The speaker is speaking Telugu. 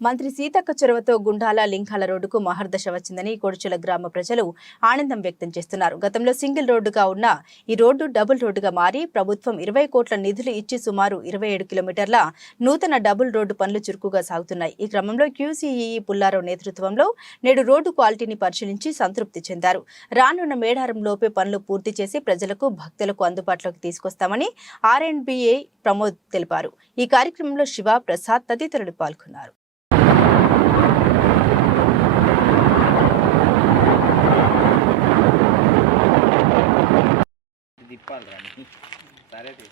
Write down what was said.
మంత్రి సీతక్క చొరవతో గుండాల లింకాల రోడ్డుకు మహర్దశ వచ్చిందని కొడుచుల గ్రామ ప్రజలు ఆనందం వ్యక్తం చేస్తున్నారు. గతంలో సింగిల్ రోడ్డుగా ఉన్న ఈ రోడ్డు డబుల్ రోడ్డుగా మారి ప్రభుత్వం ఇరవై కోట్ల నిధులు ఇచ్చి సుమారు ఇరవై ఏడు కిలోమీటర్ల నూతన డబుల్ రోడ్డు పనులు చురుకుగా సాగుతున్నాయి. ఈ క్రమంలో క్యూసీఈ పుల్లారావు నేతృత్వంలో నేడు రోడ్డు క్వాలిటీని పరిశీలించి సంతృప్తి చెందారు. రానున్న మేడారం లోపే పనులు పూర్తి చేసి ప్రజలకు భక్తులకు అందుబాటులోకి తీసుకొస్తామని ఆర్ఎండ్బిఏ ప్రమోద్ తెలిపారు. ఈ కార్యక్రమంలో శివ ప్రసాద్ తదితరులు పాల్గొన్నారు. తిప్పాలి రాని సరే తీ.